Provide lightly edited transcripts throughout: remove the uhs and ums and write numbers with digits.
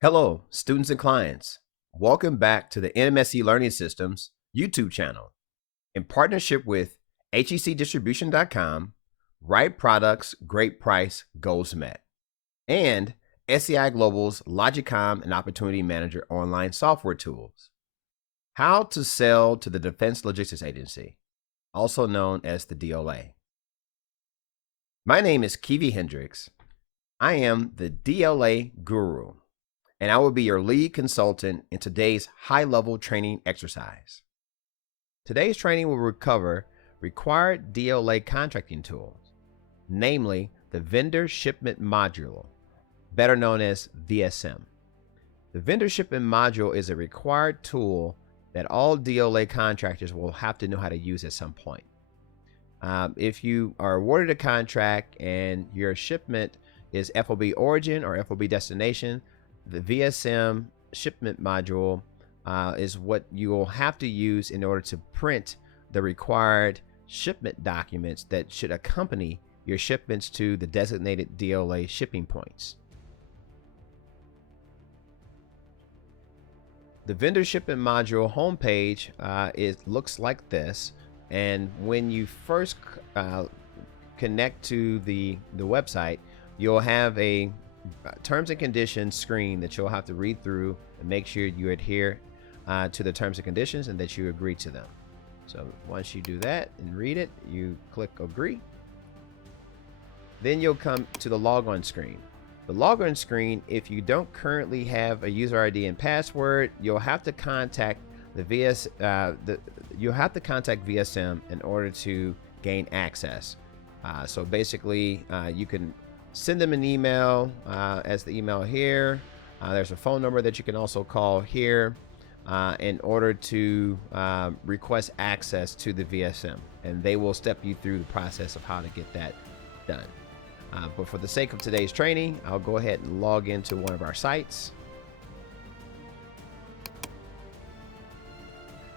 Hello, students and clients. Welcome back to the NMS eLearning Systems YouTube channel. In partnership with HECdistribution.com, right products, great price, goals met, and SEI Global's Logicom and Opportunity Manager online software tools. How to sell to the Defense Logistics Agency, also known as the DLA. My name is Kiwi Hendricks. I am the DLA Guru, and I will be your lead consultant in today's high-level training exercise. Today's training will cover required DLA contracting tools, namely the Vendor Shipment Module, better known as VSM. The Vendor Shipment Module is a required tool that all DLA contractors will have to know how to use at some point. If you are awarded a contract and your shipment is FOB origin or FOB destination, the VSM shipment module is what you will have to use in order to print the required shipment documents that should accompany your shipments to the designated DLA shipping points. The Vendor Shipment Module homepage looks like this, and when you first connect to the website, you'll have a terms and conditions screen that you'll have to read through and make sure you adhere to the terms and conditions and that you agree to them. So once you do that and read it, you click agree. Then you'll come to the logon screen. The logon screen, if you don't currently have a user ID and password, you'll have to contact you'll have to contact VSM in order to gain access. So basically, you can send them an email as the email here. There's a phone number that you can also call here in order to request access to the VSM, and they will step you through the process of how to get that done. But for the sake of today's training, I'll go ahead and log into one of our sites.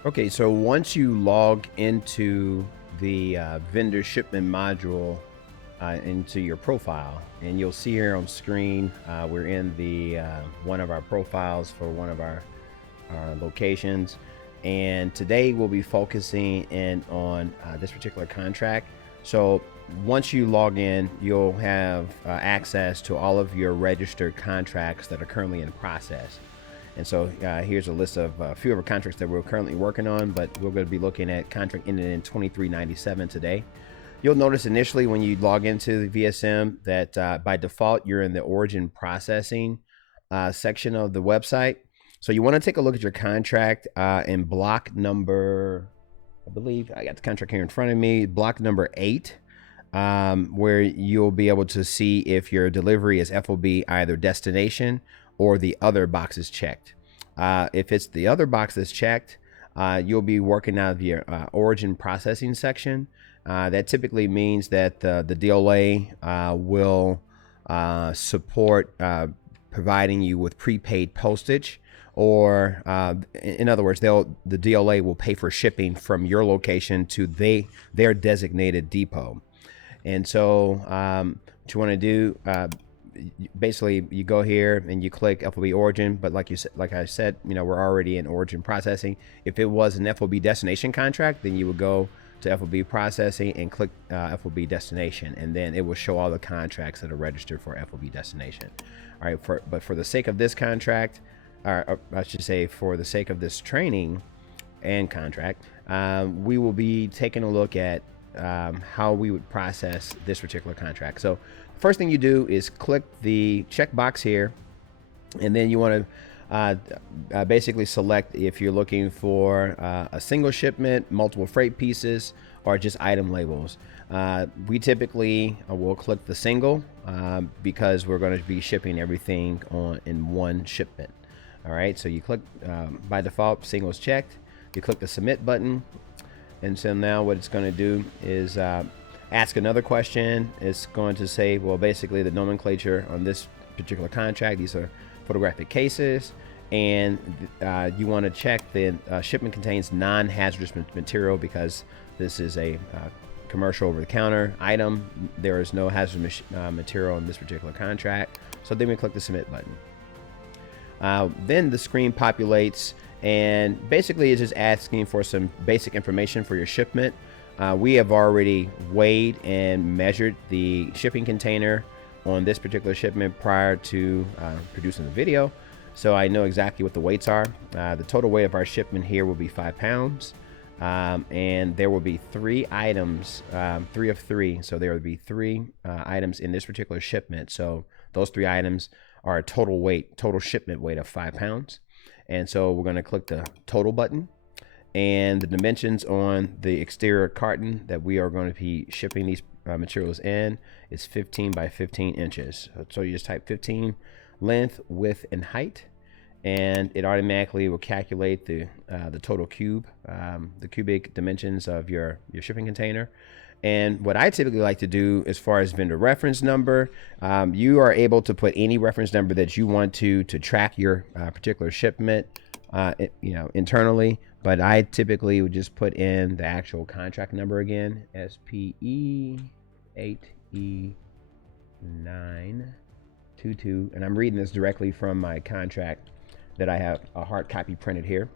Okay, so once you log into the vendor shipment module into your profile, and you'll see here on screen, we're in the one of our profiles for one of our locations, and today we'll be focusing in on this particular contract. So once you log in, you'll have access to all of your registered contracts that are currently in process. And so here's a list of a few of our contracts that we're currently working on, but we're going to be looking at contract ending in 2397 today. You'll notice initially when you log into the VSM that by default, you're in the origin processing section of the website. So you want to take a look at your contract in block number, I believe I got the contract here in front of me, block number 8, where you'll be able to see if your delivery is FOB either destination or the other box is checked. If it's the other box that's checked, you'll be working out of your origin processing section. That typically means that the DLA will support providing you with prepaid postage, or in other words, the DLA will pay for shipping from your location to their designated depot. And so what you want to do, basically you go here and you click FOB origin, but like I said, we're already in origin processing. If it was an FOB destination contract, then you would go to FOB processing and click FOB destination, and then it will show all the contracts that are registered for FOB destination. All right, but for the sake of this contract, or I should say for the sake of this training and contract, we will be taking a look at how we would process this particular contract. So first thing you do is click the checkbox here, and then you want to basically select if you're looking for a single shipment, multiple freight pieces, or just item labels. We typically will click the single because we're going to be shipping everything in one shipment. All right, so you click by default, single is checked. You click the submit button, and so now what it's going to do is ask another question. It's going to say, well, basically the nomenclature on this particular contract, these are photographic cases, and you want to check the shipment contains non-hazardous material because this is a commercial over-the-counter item. There is no hazardous material in this particular contract. So then we click the submit button. Then the screen populates, and basically it's just asking for some basic information for your shipment. We have already weighed and measured the shipping container on this particular shipment prior to producing the video, so I know exactly what the weights are. The total weight of our shipment here will be 5 pounds, and there will be 3 items, 3 of 3, so there will be 3 items in this particular shipment. So those 3 items are a total shipment weight of 5 pounds. And so we're going to click the total button, and the dimensions on the exterior carton that we are going to be shipping these materials in is 15 by 15 inches. So you just type 15 length, width, and height, and it automatically will calculate the total the cubic dimensions of your shipping container. And what I typically like to do as far as vendor reference number, you are able to put any reference number that you want to track your particular shipment, internally. But I typically would just put in the actual contract number again, SPE 8E922, and I'm reading this directly from my contract that I have a hard copy printed here.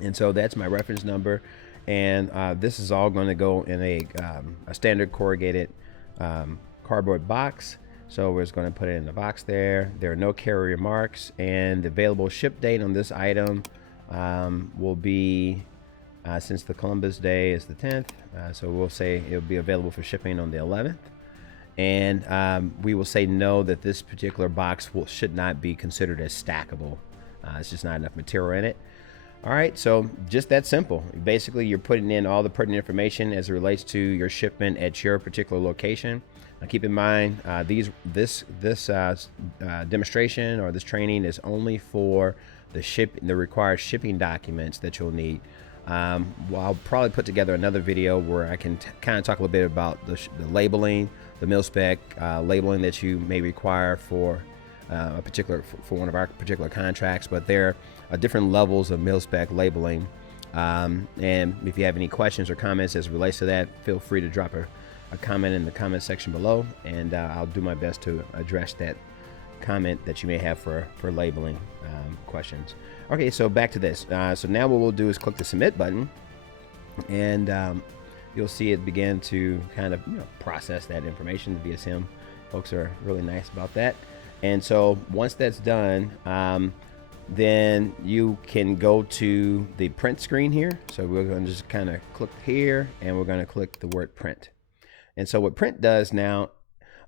And so that's my reference number. And this is all going to go in a standard corrugated cardboard box. So we're just going to put it in the box there. There are no carrier marks, and the available ship date on this item will be, since the Columbus Day is the 10th, so we'll say it'll be available for shipping on the 11th. And we will say no, that this particular box should not be considered as stackable. It's just not enough material in it. All right, so just that simple. Basically, you're putting in all the pertinent information as it relates to your shipment at your particular location. Now, keep in mind, this demonstration or this training is only for the required shipping documents that you'll need. Well, I'll probably put together another video where I can kind of talk a little bit about the labeling, the mil-spec labeling that you may require for for one of our particular contracts, but there are different levels of mil-spec labeling. And if you have any questions or comments as it relates to that, feel free to drop a comment in the comment section below, and I'll do my best to address that comment that you may have for labeling questions. Okay, so back to this. So now what we'll do is click the submit button, and you'll see it begin to kind of process that information. The VSM folks are really nice about that. And so once that's done, then you can go to the print screen here. So we're going to just kind of click here, and we're going to click the word print. And so what print does now,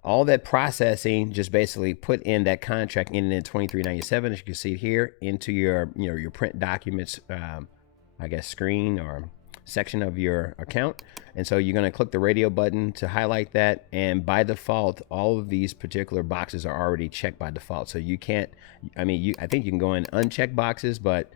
all that processing just basically put in that contract ending in 2397, as you can see here, into your your print documents, I guess, screen or section of your account. And so you're going to click the radio button to highlight that, and by default all of these particular boxes are already checked by default. So you can't, I think you can go in uncheck boxes, but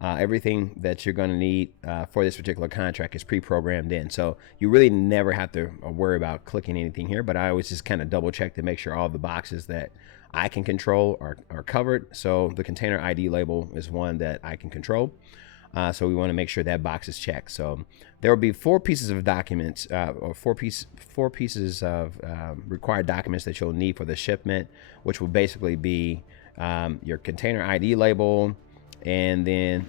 everything that you're going to need for this particular contract is pre-programmed in. So you really never have to worry about clicking anything here, but I always just kind of double check to make sure all the boxes that I can control are covered. So the container ID label is one that I can control. So we want to make sure that box is checked. So there will be 4 pieces of documents, or four pieces of required documents that you'll need for the shipment, which will basically be your container ID label, and then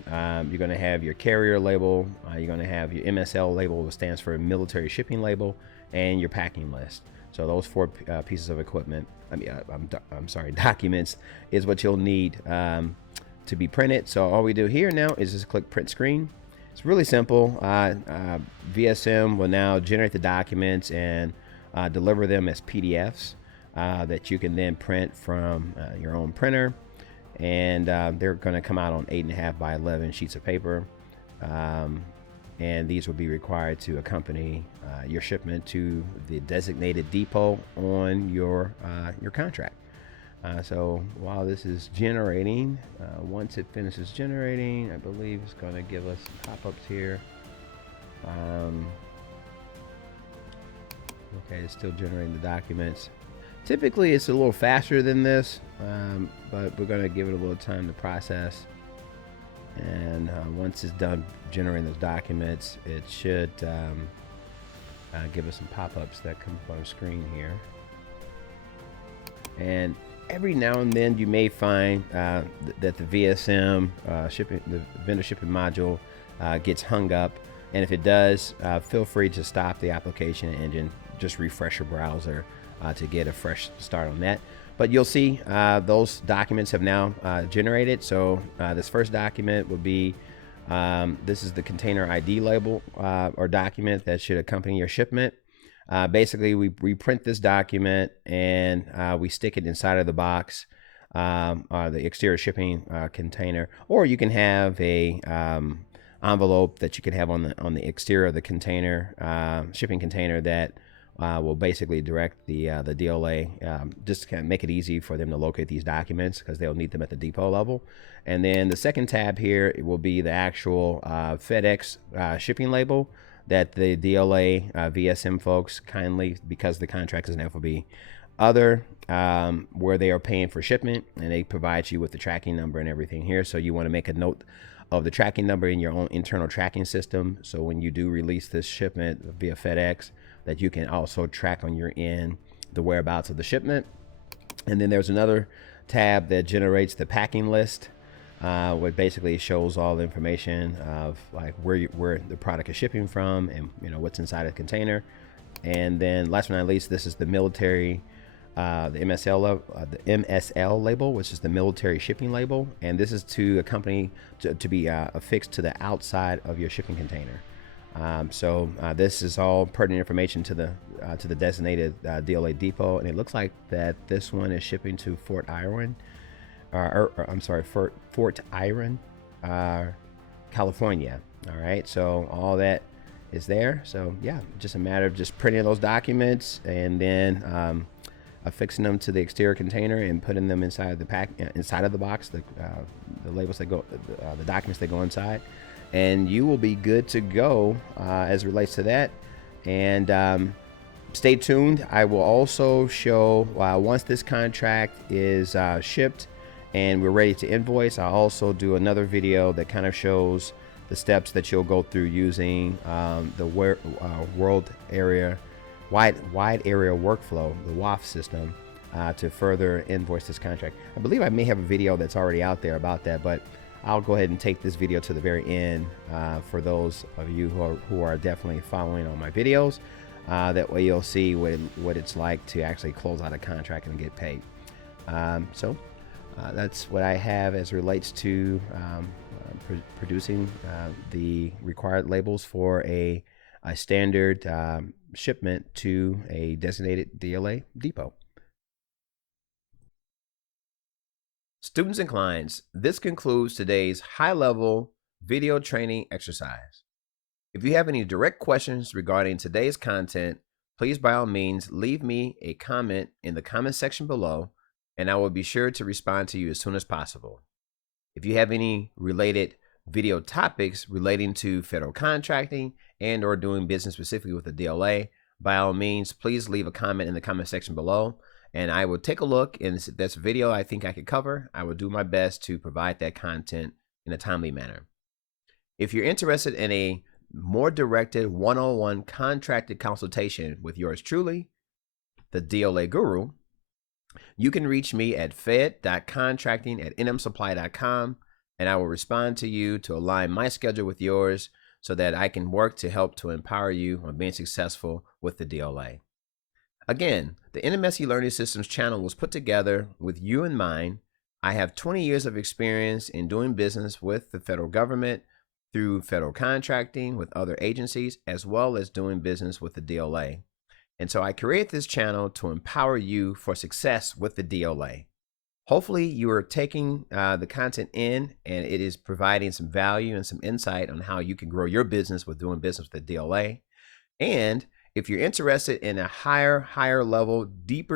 you're going to have your carrier label, you're going to have your MSL label, which stands for military shipping label, and your packing list. So those 4 pieces of equipment, I'm sorry, documents, is what you'll need to be printed. So all we do here now is just click print screen. It's really simple. VSM will now generate the documents and deliver them as PDFs that you can then print from your own printer, and they're going to come out on 8.5 by 11 sheets of paper, and these will be required to accompany your shipment to the designated depot on your contract. So while this is generating, once it finishes generating, I believe it's going to give us some pop-ups here. Okay, it's still generating the documents. Typically it's a little faster than this, but we're going to give it a little time to process. And once it's done generating those documents, it should give us some pop-ups that come up on screen here. And every now and then you may find that the VSM the vendor shipping module gets hung up. And if it does, feel free to stop the application and then just refresh your browser to get a fresh start on that. But you'll see those documents have now generated. So this first document would be, this is the container ID label or document that should accompany your shipment. Basically, we print this document and we stick it inside of the box, the exterior shipping container, or you can have a envelope that you can have on the exterior of the container, shipping container, that will basically direct the DLA, just to kind of make it easy for them to locate these documents, because they'll need them at the depot level. And then the second tab here, it will be the actual FedEx shipping label that the DLA VSM folks kindly, because the contract is an FOB other, where they are paying for shipment, and they provide you with the tracking number and everything here. So you want to make a note of the tracking number in your own internal tracking system, so when you do release this shipment via FedEx, that you can also track on your end the whereabouts of the shipment. And then there's another tab that generates the packing list, what basically shows all the information of like where the product is shipping from, and what's inside the container. And then last but not least, this is the military, the MSL label, which is the military shipping label, and this is to accompany to be affixed to the outside of your shipping container. So this is all pertinent information to the designated DLA depot, and it looks like that this one is shipping to Fort Iron, Fort Iron, California. All right, so all that is there. So yeah, just a matter of just printing those documents and then affixing them to the exterior container and putting them inside the inside of the box, the labels that go, the documents that go inside, and you will be good to go as it relates to that. And stay tuned. I will also show once this contract is shipped and we're ready to invoice, I'll also do another video that kind of shows the steps that you'll go through using the wide area workflow, the WAF system, to further invoice this contract. I believe I may have a video that's already out there about that, but I'll go ahead and take this video to the very end for those of you who are definitely following on my videos. That way you'll see what it's like to actually close out a contract and get paid. So that's what I have as relates to producing the required labels for a standard shipment to a designated DLA depot. Students and clients, this concludes today's high-level video training exercise. If you have any direct questions regarding today's content, please by all means leave me a comment in the comment section below, and I will be sure to respond to you as soon as possible. If you have any related video topics relating to federal contracting and or doing business specifically with the DLA, by all means, please leave a comment in the comment section below, and I will take a look, and if that's a video I think I could cover, I will do my best to provide that content in a timely manner. If you're interested in a more directed one-on-one contracted consultation with yours truly, the DLA Guru, you can reach me at fed.contracting@nmsupply.com, and I will respond to you to align my schedule with yours so that I can work to help to empower you on being successful with the DLA. Again, the NMS eLearning Systems channel was put together with you in mind. I have 20 years of experience in doing business with the federal government through federal contracting with other agencies, as well as doing business with the DLA. And so I create this channel to empower you for success with the DLA. Hopefully you are taking the content in, and it is providing some value and some insight on how you can grow your business with doing business with the DLA. And if you're interested in a higher level, deep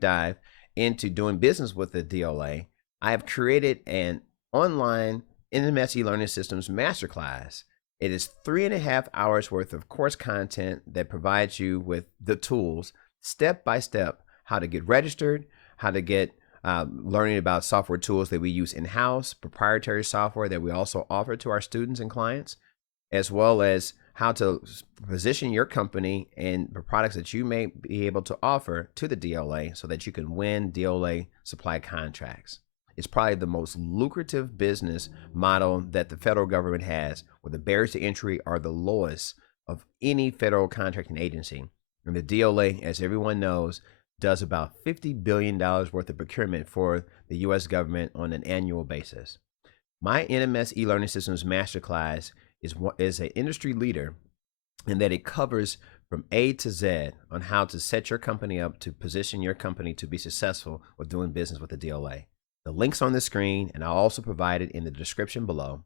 dive into doing business with the DLA, I have created an online NMS eLearning Systems Masterclass. It is 3.5 hours worth of course content that provides you with the tools, step by step, how to get registered, how to get learning about software tools that we use in-house, proprietary software that we also offer to our students and clients, as well as how to position your company and the products that you may be able to offer to the DLA so that you can win DLA supply contracts. It's probably the most lucrative business model that the federal government has, where the barriers to entry are the lowest of any federal contracting agency. And the DLA, as everyone knows, does about $50 billion worth of procurement for the U.S. government on an annual basis. My NMS eLearning Systems Masterclass is an industry leader in that it covers from A to Z on how to set your company up to position your company to be successful with doing business with the DLA. The link's on the screen, and I'll also provide it in the description below.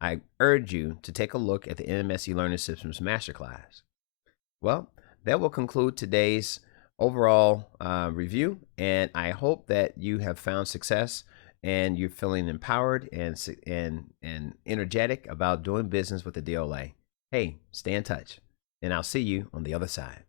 I urge you to take a look at the NMS eLearning Systems Masterclass. Well, that will conclude today's overall review, and I hope that you have found success and you're feeling empowered and energetic about doing business with the DLA. Hey, stay in touch, and I'll see you on the other side.